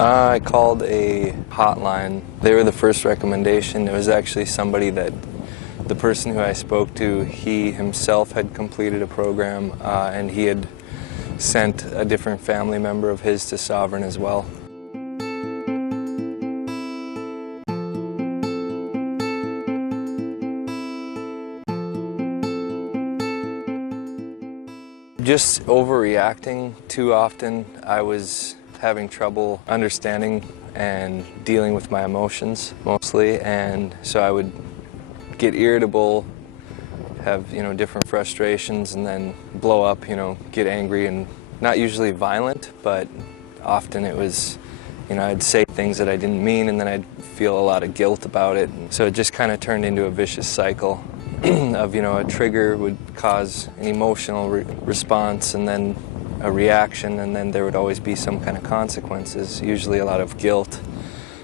I called a hotline. They were the first recommendation. It was actually somebody that the person who I spoke to, he himself had completed a program and he had sent a different family member of his to Sovereign as well. Just overreacting too often. I was having trouble understanding and dealing with my emotions mostly, and so I would get irritable, have different frustrations, and then blow up, get angry, and not usually violent, but often it was, I'd say things that I didn't mean, and then I'd feel a lot of guilt about it. So it just kind of turned into a vicious cycle of, a trigger would cause an emotional response, and then a reaction, and then there would always be some kind of consequences, usually a lot of guilt,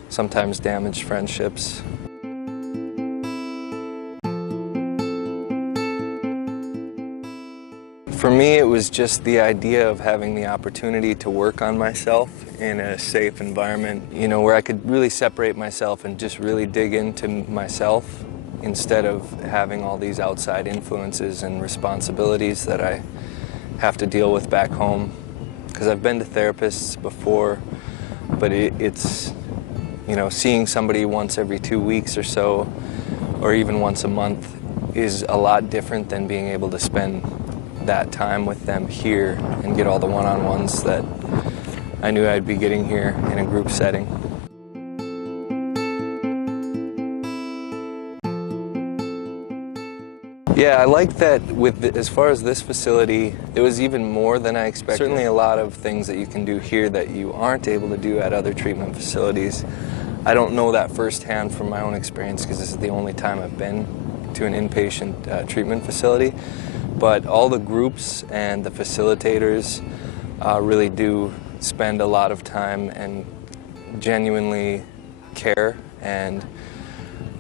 sometimes damaged friendships. For me, it was just the idea of having the opportunity to work on myself in a safe environment, where I could really separate myself and just really dig into myself instead of having all these outside influences and responsibilities that I have to deal with back home. Because I've been to therapists before, but it's, seeing somebody once every 2 weeks or so, or even once a month, is a lot different than being able to spend that time with them here and get all the one-on-ones that I knew I'd be getting here in a group setting. Yeah, I like that as far as this facility, it was even more than I expected. Certainly a lot of things that you can do here that you aren't able to do at other treatment facilities. I don't know that firsthand from my own experience because this is the only time I've been to an inpatient treatment facility. But all the groups and the facilitators really do spend a lot of time and genuinely care, and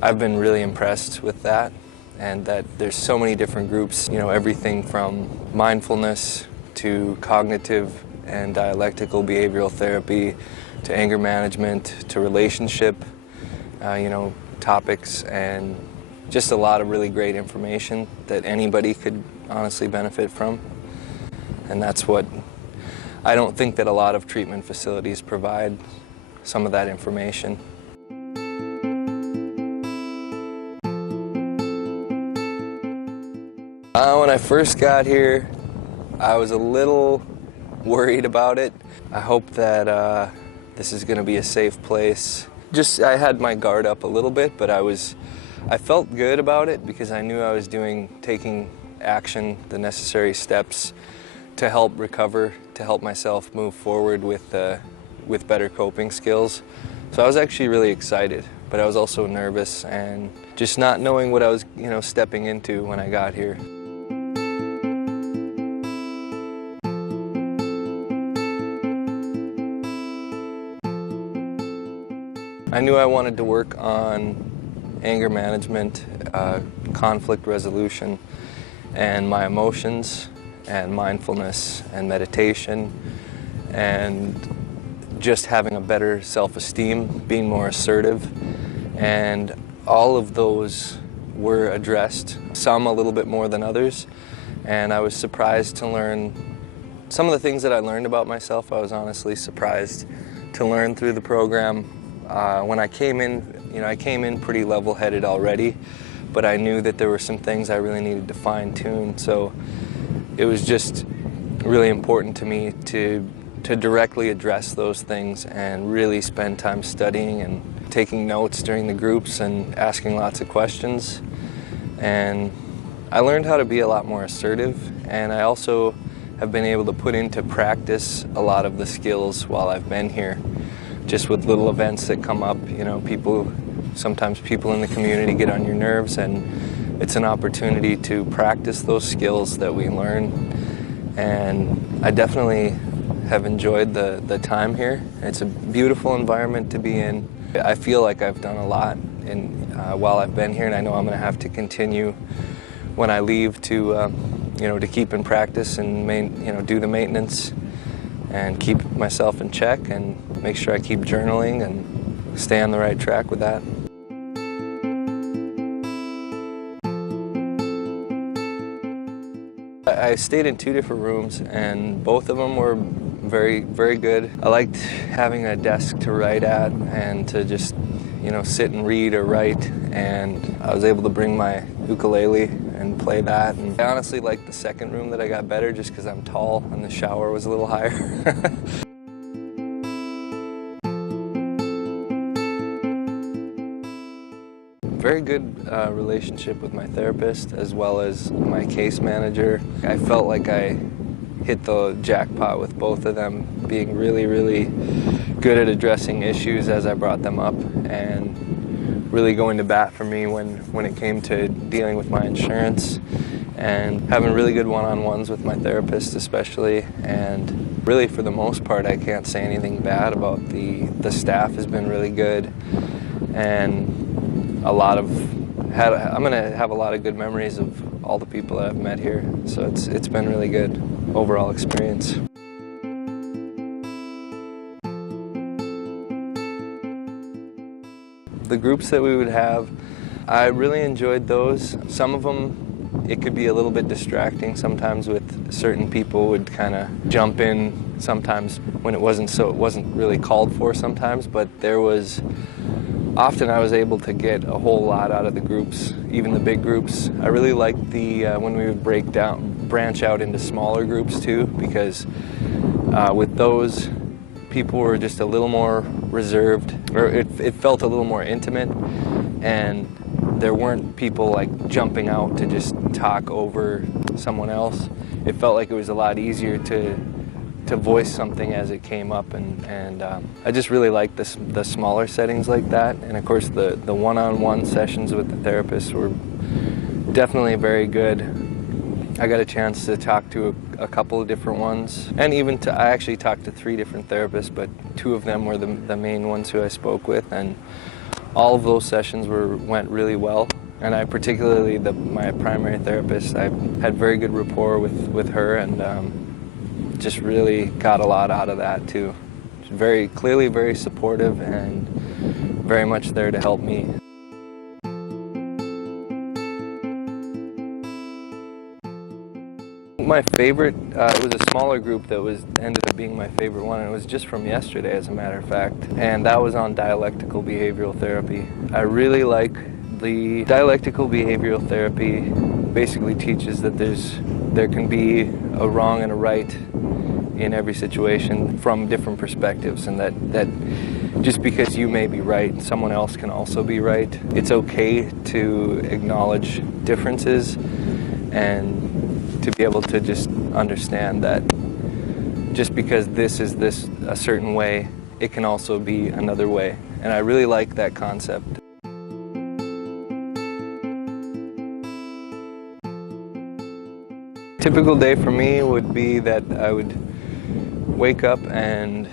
I've been really impressed with that. And that there's so many different groups, everything from mindfulness to cognitive and dialectical behavioral therapy to anger management to relationship, topics, and just a lot of really great information that anybody could honestly benefit from. And that's what I don't think that a lot of treatment facilities provide, some of that information. When I first got here, I was a little worried about it. I hope that this is going to be a safe place. I had my guard up a little bit, but I felt good about it because I knew I was taking action, the necessary steps to help recover, to help myself move forward with better coping skills. So I was actually really excited, but I was also nervous and just not knowing what I was, stepping into when I got here. I knew I wanted to work on anger management, conflict resolution, and my emotions, and mindfulness, and meditation, and just having a better self-esteem, being more assertive, and all of those were addressed, some a little bit more than others, and I was surprised to learn some of the things that I learned about myself. I was honestly surprised to learn through the program. When I came in, I came in pretty level-headed already, but I knew that there were some things I really needed to fine-tune, so it was just really important to me to directly address those things and really spend time studying and taking notes during the groups and asking lots of questions. And I learned how to be a lot more assertive, and I also have been able to put into practice a lot of the skills while I've been here. Just with little events that come up, sometimes people in the community get on your nerves, and it's an opportunity to practice those skills that we learn. And I definitely have enjoyed the time here. It's a beautiful environment to be in. I feel like I've done a lot while I've been here, and I know I'm going to have to continue when I leave to keep in practice and do the maintenance. and keep myself in check and make sure I keep journaling and stay on the right track with that. I stayed in 2 different rooms and both of them were very, very good. I liked having a desk to write at and to just, sit and read or write, and I was able to bring my ukulele and play that. And I honestly liked the second room that I got better just because I'm tall and the shower was a little higher. Very good relationship with my therapist as well as my case manager. I felt like I hit the jackpot with both of them being really, really good at addressing issues as I brought them up and really going to bat for me when it came to dealing with my insurance and having really good one-on-ones with my therapist especially. And really for the most part I can't say anything bad about the staff. Has been really good, and I'm going to have a lot of good memories of all the people that I've met here. So it's been really good overall experience. The groups that we would have, I really enjoyed those. Some of them, it could be a little bit distracting sometimes with certain people would kind of jump in sometimes when it wasn't really called for sometimes, but often I was able to get a whole lot out of the groups, even the big groups. I really liked when we would branch out into smaller groups too, because with those, people were just a little more reserved, or it felt a little more intimate, and there weren't people like jumping out to just talk over someone else. It felt like it was a lot easier to voice something as it came up, and I just really like the smaller settings like that. And of course the one-on-one sessions with the therapist were definitely very good. I got a chance to talk to a couple of different ones, and I actually talked to 3 different therapists, but 2 of them were the main ones who I spoke with, and all of those sessions went really well. And I particularly, my primary therapist, I had very good rapport with her, and just really got a lot out of that too. Very clearly very supportive and very much there to help me. My favorite, it was a smaller group that ended up being my favorite one, and it was just from yesterday as a matter of fact, and that was on dialectical behavioral therapy. I really like the dialectical behavioral therapy. Basically teaches that there can be a wrong and a right in every situation from different perspectives, and that just because you may be right, someone else can also be right. It's okay to acknowledge differences and to be able to just understand that just because this is a certain way, it can also be another way. And I really like that concept. Typical day for me would be that I would wake up and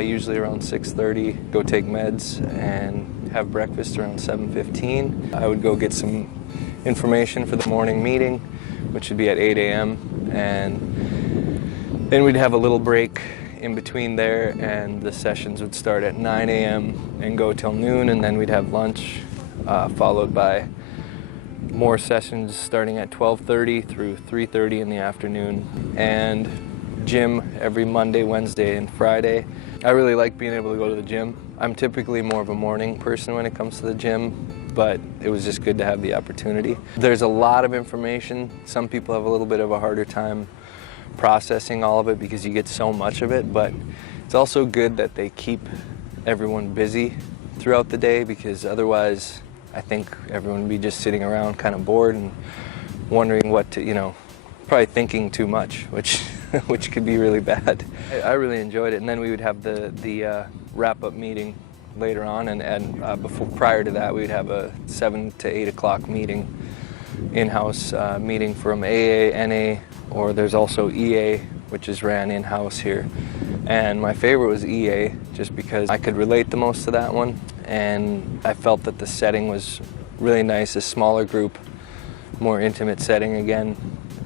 usually around 6:30 go take meds and have breakfast around 7:15. I would go get some information for the morning meeting, which would be at 8 a.m. and then we'd have a little break in between there, and the sessions would start at 9 a.m. and go till noon, and then we'd have lunch followed by more sessions starting at 12:30 through 3:30 in the afternoon, and gym every Monday, Wednesday, and Friday. I really like being able to go to the gym. I'm typically more of a morning person when it comes to the gym, but it was just good to have the opportunity. There's a lot of information. Some people have a little bit of a harder time processing all of it because you get so much of it, but it's also good that they keep everyone busy throughout the day, because otherwise I think everyone would be just sitting around kind of bored and wondering what to, probably thinking too much, which could be really bad. I really enjoyed it, and then we would have the wrap-up meeting later on, and prior to that we would have a 7 to 8 o'clock meeting, in-house meeting from AA, NA, or there's also EA, which is ran in-house here. And my favorite was EA, just because I could relate the most to that one, and I felt that the setting was really nice, a smaller group, more intimate setting again,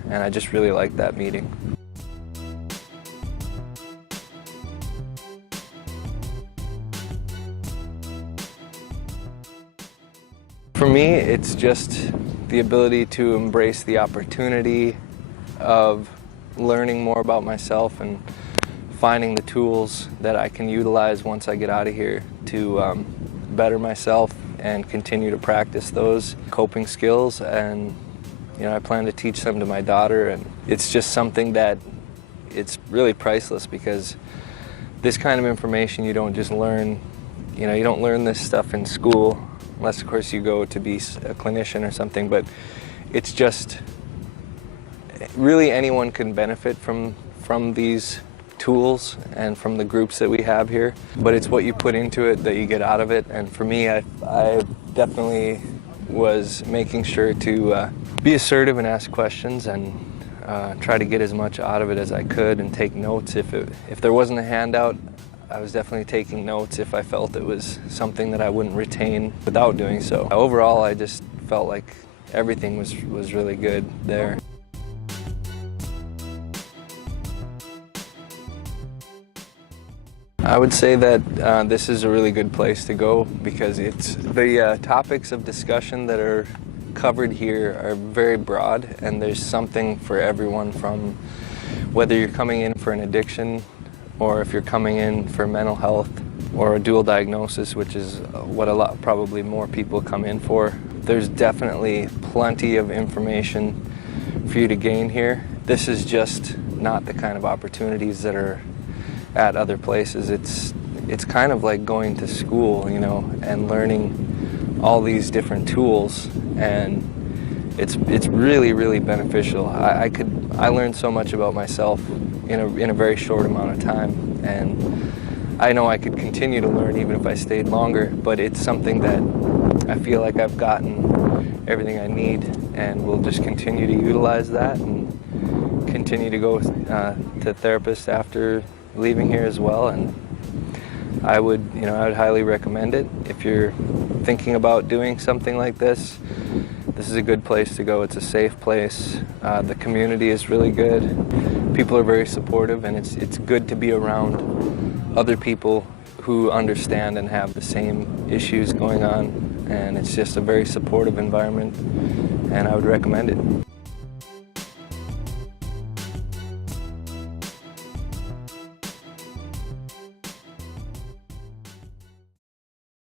and I just really liked that meeting. For me, it's just the ability to embrace the opportunity of learning more about myself and finding the tools that I can utilize once I get out of here to better myself and continue to practice those coping skills. And I plan to teach them to my daughter, and it's just something that it's really priceless, because this kind of information you don't just learn, you don't learn this stuff in school, unless of course you go to be a clinician or something, but it's just really anyone can benefit from these tools and from the groups that we have here, but it's what you put into it that you get out of it. And for me, I definitely was making sure to be assertive and ask questions and try to get as much out of it as I could and take notes. If there wasn't a handout, I was definitely taking notes if I felt it was something that I wouldn't retain without doing so. Overall, I just felt like everything was really good there. I would say that this is a really good place to go, because it's the topics of discussion that are covered here are very broad, and there's something for everyone, from whether you're coming in for an addiction or if you're coming in for mental health or a dual diagnosis, which is what probably more people come in for. There's definitely plenty of information for you to gain here. This is just not the kind of opportunities that are at other places. It's kind of like going to school, and learning all these different tools, and it's really, really beneficial. I learned so much about myself in a very short amount of time, and I know I could continue to learn even if I stayed longer, but it's something that I feel like I've gotten everything I need, and we'll just continue to utilize that and continue to go to therapists after leaving here as well. And I would highly recommend it. If you're thinking about doing something like this, this is a good place to go. It's a safe place. The community is really good. People are very supportive, and it's good to be around other people who understand and have the same issues going on. And it's just a very supportive environment, and I would recommend it.